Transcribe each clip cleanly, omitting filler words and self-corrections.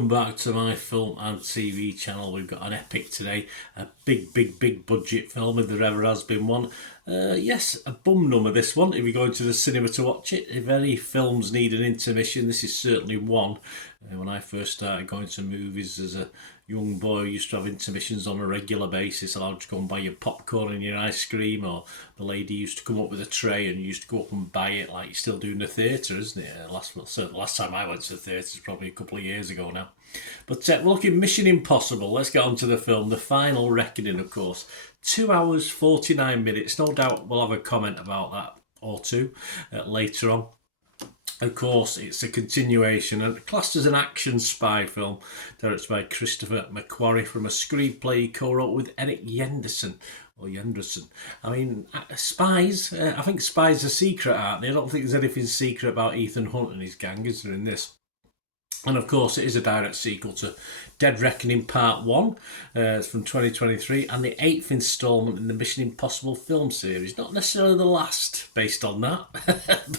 welcome back to my film and TV channel. We've got an epic today, a big budget film if there ever has been one. Yes, a bum number this one, if you're going to the cinema to watch it. If any films need an intermission, this is certainly one. When I first started going to movies as a young boy, I used to have intermissions on a regular basis, allowed to go and buy your popcorn and your ice cream, or the lady used to come up with a tray and you used to go up and buy it like you still do in the theatre, isn't it? The last time I went to the theatre is probably a couple of years ago now. But we're looking Mission Impossible. Let's get on to the film. The Final Reckoning, of course. 2 hours, 49 minutes. No doubt we'll have a comment about that or two later on. Of course, it's a continuation and classed as an action spy film, directed by Christopher McQuarrie from a screenplay he co-wrote with Eric Yenderson. I mean, spies, I think spies are secret, aren't they? I don't think there's anything secret about Ethan Hunt and his gang, is there, in this? And of course, it is a direct sequel to Dead Reckoning Part 1. It's from 2023 and the 8th instalment in the Mission Impossible film series. Not necessarily the last, based on that.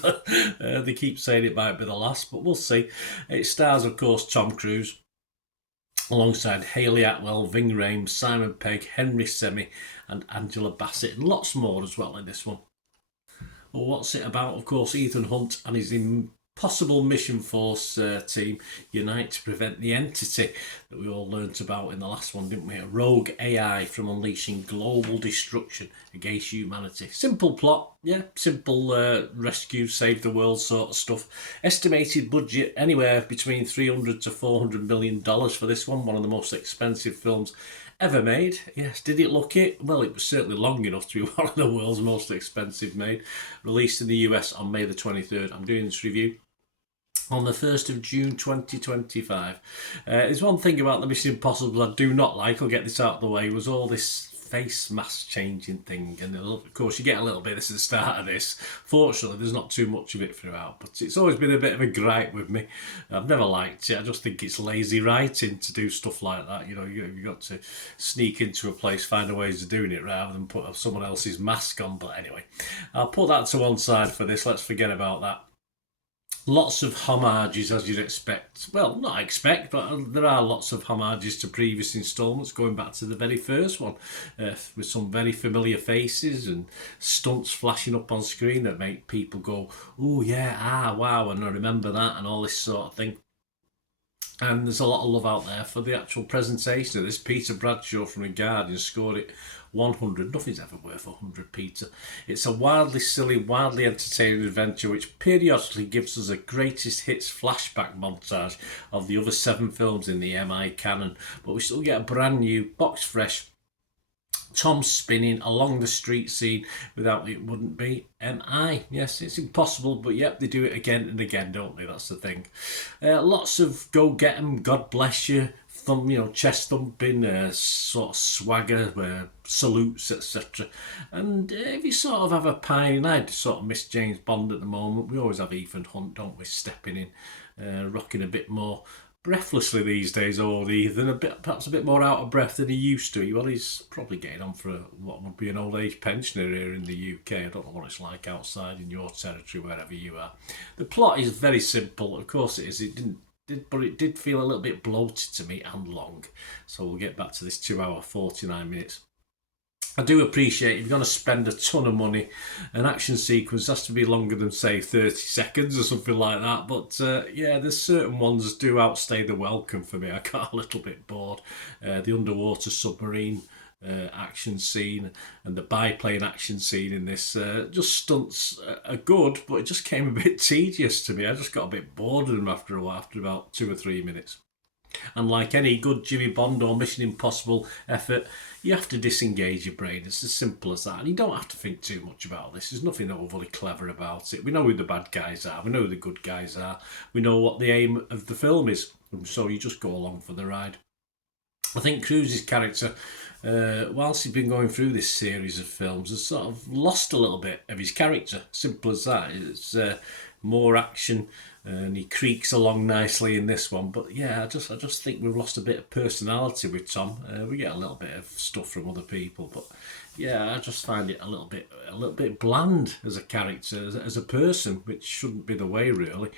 but they keep saying it might be the last, but we'll see. It stars, of course, Tom Cruise, alongside Hayley Atwell, Ving Rhames, Simon Pegg, Henry Semi and Angela Bassett, and lots more as well in this one. Well, what's it about? Of course, Ethan Hunt and his Impossible Mission Force team unite to prevent the entity that we all learnt about in the last one, didn't we? A rogue AI from unleashing global destruction against humanity. Simple plot, yeah, simple rescue, save the world sort of stuff. Estimated budget anywhere between $300 to $400 million for this one of the most expensive films ever made. Yes, did it look it? Well, it was certainly long enough to be one of the world's most expensive made. Released in the US on May the 23rd. I'm doing this review on the 1st of June 2025. There's one thing about the Mission Impossible I do not like, I'll get this out of the way, was all this face mask changing thing, and of course you get a little bit of this at the start of this. Fortunately there's not too much of it throughout, but it's always been a bit of a gripe with me. I've never liked it. I just think it's lazy writing to do stuff like that. You know, you've got to sneak into a place, find a ways of doing it rather than put someone else's mask on. But anyway, I'll put that to one side for this. Let's forget about that. Lots of homages, as you'd expect. Well, not expect, but there are lots of homages to previous instalments, going back to the very first one, with some very familiar faces and stunts flashing up on screen that make people go, oh yeah, wow, and I remember that, and all this sort of thing. And there's a lot of love out there for the actual presentation of this. Peter Bradshaw from The Guardian scored it 100. Nothing's ever worth 100, Peter. It's a wildly silly, wildly entertaining adventure which periodically gives us a greatest hits flashback montage of the other 7 films in the MI canon. But we still get a brand new, box fresh Tom spinning along the street scene. Without it wouldn't be MI. Yes, it's impossible, but yep, they do it again and again, don't they? That's the thing. Lots of go get 'em, God bless you, chest thumping, sort of swagger, salutes, etc. And if you sort of have a pie, and I sort of miss James Bond at the moment. We always have Ethan Hunt, don't we, stepping in, rocking a bit more breathlessly these days, old Ethan, perhaps a bit more out of breath than he used to. Well, he's probably getting on for what would be an old age pensioner here in the UK. I don't know what it's like outside in your territory, wherever you are. The plot is very simple, of course it is. But it did feel a little bit bloated to me and long. So we'll get back to this 2 hour 49 minutes. I do appreciate if you're going to spend a ton of money, an action sequence has to be longer than, say, 30 seconds or something like that. But yeah, there's certain ones that do outstay the welcome for me. I got a little bit bored. The underwater submarine action scene and the biplane action scene in this, just stunts are good, but it just came a bit tedious to me. I just got a bit bored of them after a while, after about 2 or 3 minutes. And like any good Jimmy Bond or Mission Impossible effort, you have to disengage your brain. It's as simple as that. And you don't have to think too much about this. There's nothing overly clever about it. We know who the bad guys are. We know who the good guys are. We know what the aim of the film is. So you just go along for the ride. I think Cruise's character, whilst he's been going through this series of films, has sort of lost a little bit of his character. Simple as that. It's more action, and he creaks along nicely in this one. But yeah, I just think we've lost a bit of personality with Tom. We get a little bit of stuff from other people, but Yeah, I just find it a little bit bland as a character, as a person, which shouldn't be the way really.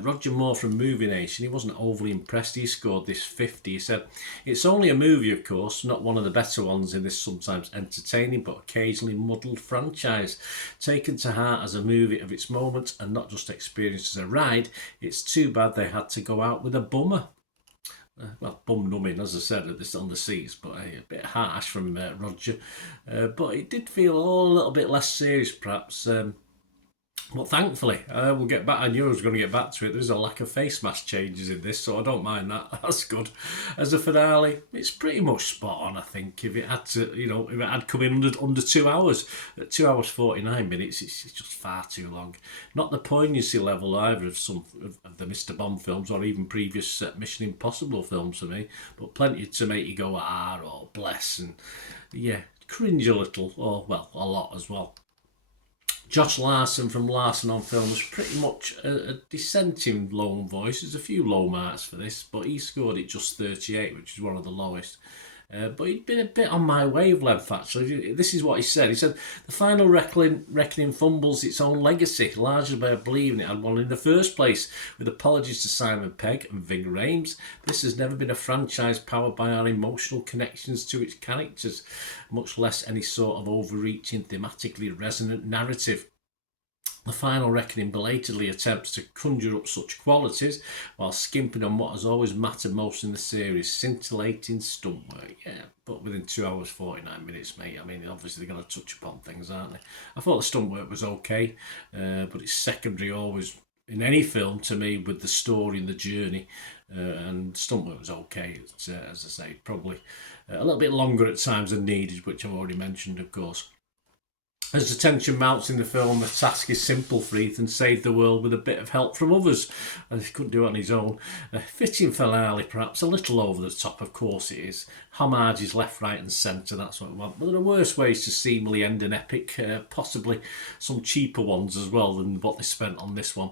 Roger Moore from Movie Nation, he wasn't overly impressed. He scored this 50. He said, "It's only a movie, of course, not one of the better ones in this sometimes entertaining but occasionally muddled franchise. Taken to heart as a movie of its moment and not just experienced as a ride, it's too bad they had to go out with a bummer." Well, bum numbing, as I said, at this on the seats, but a bit harsh from Roger. But it did feel all a little bit less serious, perhaps. But thankfully, we'll get back. I knew I was going to get back to it. There's a lack of face mask changes in this, so I don't mind that. That's good. As a finale, it's pretty much spot on. I think if it had to, if it had come in under 2 hours, at 2 hours 49 minutes, it's just far too long. Not the poignancy level either of some of the Mr. Bond films or even previous Mission Impossible films for me, but plenty to make you go or bless and cringe a little, or well, a lot as well. Josh Larson from Larson on Film was pretty much a dissenting lone voice. There's a few low marks for this, but he scored it just 38, which is one of the lowest. But he'd been a bit on my wavelength, actually. This is what he said. He said, "The final reckoning fumbles its own legacy, largely by believing it had one in the first place. With apologies to Simon Pegg and Ving Rhames, this has never been a franchise powered by our emotional connections to its characters, much less any sort of overreaching, thematically resonant narrative. The final reckoning belatedly attempts to conjure up such qualities while skimping on what has always mattered most in the series, scintillating stunt work." Yeah, but within 2 hours 49 minutes, mate. I mean, obviously they're going to touch upon things, aren't they? I thought the stunt work was okay, but it's secondary always in any film to me with the story and the journey. And stunt work was okay. It's, as I say, probably a little bit longer at times than needed, which I've already mentioned, of course. As the tension mounts in the film, the task is simple for Ethan: save the world with a bit of help from others. He couldn't do it on his own. A fitting finale, perhaps a little over the top, of course it is. Homages left, right and centre, that's what we want. But there are worse ways to seemingly end an epic, possibly some cheaper ones as well than what they spent on this one.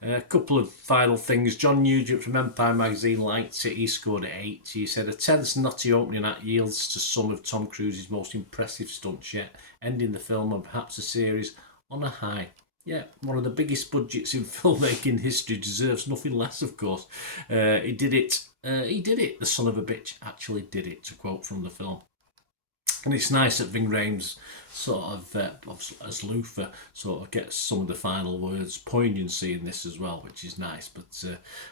A couple of final things. John Nugent from Empire Magazine liked it. He scored at 8. He said, "A tense, nutty opening act yields to some of Tom Cruise's most impressive stunts yet, ending the film and perhaps the series on a high." Yeah, one of the biggest budgets in filmmaking history, deserves nothing less, of course. He did it. The son of a bitch actually did it, to quote from the film. And it's nice that Ving Rhames sort of, as Luther, sort of gets some of the final words, poignancy in this as well, which is nice. But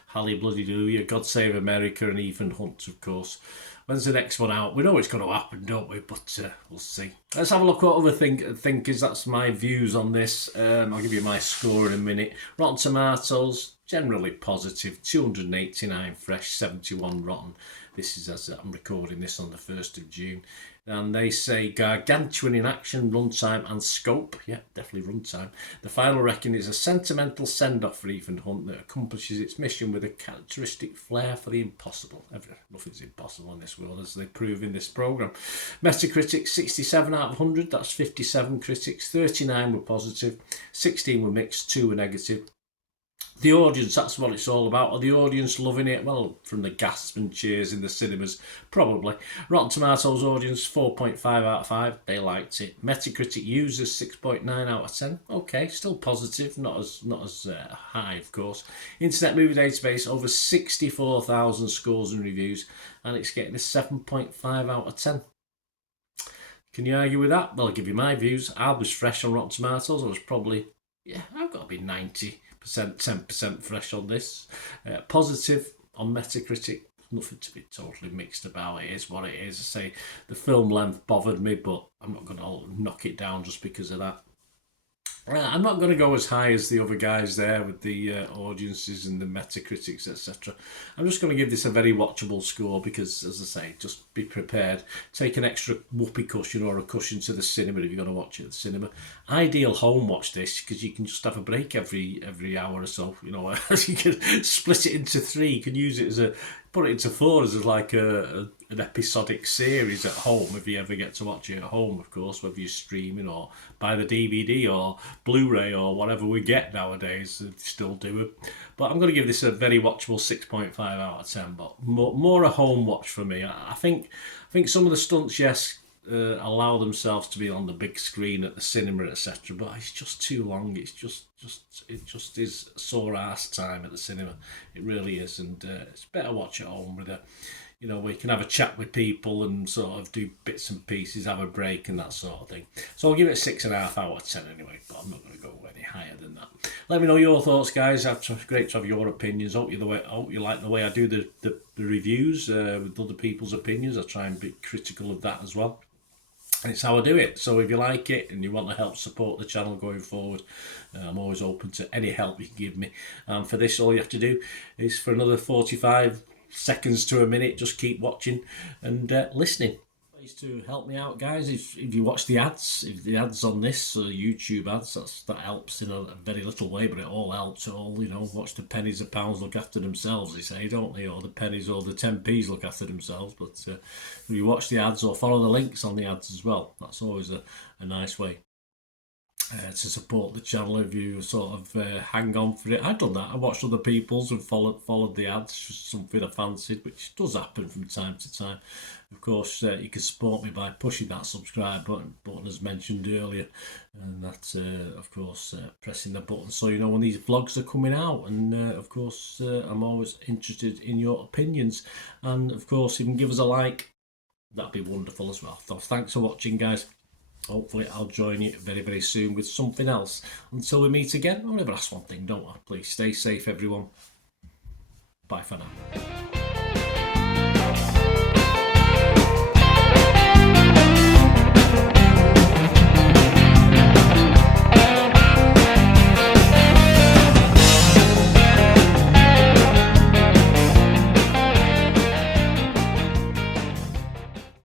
Halle Bloody Hallelujah, God Save America, and Ethan Hunt, of course. When's the next one out? We know it's going to happen, don't we? But we'll see. Let's have a look at what other thinkers. That's my views on this. I'll give you my score in a minute. Rotten Tomatoes, generally positive. 289 fresh, 71 rotten. This is as I'm recording this on the 1st of June. And they say gargantuan in action, runtime and scope. Yeah, definitely runtime. The final reckoning is a sentimental send-off for Ethan Hunt that accomplishes its mission with a characteristic flair for the impossible. Nothing's impossible in this world, as they prove in this programme. Metacritic, 67 out of 100. That's 57 critics. 39 were positive. 16 were mixed. 2 were negative. The audience, that's what it's all about. Are the audience loving it? Well, from the gasps and cheers in the cinemas, probably. Rotten Tomatoes audience, 4.5 out of 5. They liked it. Metacritic users, 6.9 out of 10. Okay, still positive, not as high, of course. Internet Movie Database, over 64,000 scores and reviews, and it's getting a 7.5 out of 10. Can you argue with that? Well, I'll give you my views. I was fresh on Rotten Tomatoes. I was probably, I've got to be 90%, 10% fresh on this. Positive on Metacritic. Nothing to be totally mixed about. It is what it is. I say the film length bothered me, but I'm not going to knock it down just because of that. I'm not going to go as high as the other guys there with the audiences and the Metacritics, etc. I'm just going to give this a very watchable score because, as I say, just be prepared. Take an extra whoopee cushion or a cushion to the cinema if you're going to watch it at the cinema. Ideal home watch this because you can just have a break every hour or so. You can split it into 3. You can use it put it into 4 as like an episodic series at home if you ever get to watch it at home, of course, whether you're streaming or buy the DVD or Blu-ray or whatever we get nowadays. They still do it. But I'm going to give this a very watchable 6.5 out of 10, but more a home watch for me. I think some of the stunts, yes, allow themselves to be on the big screen at the cinema, etc. But it's just too long. It just is sore ass time at the cinema. It really is, and it's better watch at home with where you can have a chat with people and sort of do bits and pieces, have a break and that sort of thing. So I'll give it a 6.5 out of 10 anyway, but I'm not going to go any higher than that. Let me know your thoughts, guys. It's great to have your opinions. Hope you like the way I do the reviews with other people's opinions. I try and be critical of that as well. And it's how I do it. So if you like it and you want to help support the channel going forward, I'm always open to any help you can give me. For this, all you have to do is for another 45 seconds to a minute, just keep watching and listening. Ways to help me out, guys, if you watch the ads, if the ads on this YouTube ads, that helps in a very little way, but it all helps. It all, watch the pennies and pounds look after themselves, they say, don't they? Or the pennies or the 10p's look after themselves. But if you watch the ads or follow the links on the ads as well, that's always a nice way to support the channel. If you sort of hang on for it, I've done that. I watched other people's and followed the ads, just something I fancied, which does happen from time to time. Of course, you can support me by pushing that subscribe button as mentioned earlier, and that's of course pressing the button so you know when these vlogs are coming out. And of course, I'm always interested in your opinions, and of course, if you can give us a like, that'd be wonderful as well. So thanks for watching, guys. Hopefully I'll join you very, very soon with something else. Until we meet again, I'll never ask one thing, don't I? Please stay safe, everyone. Bye for now.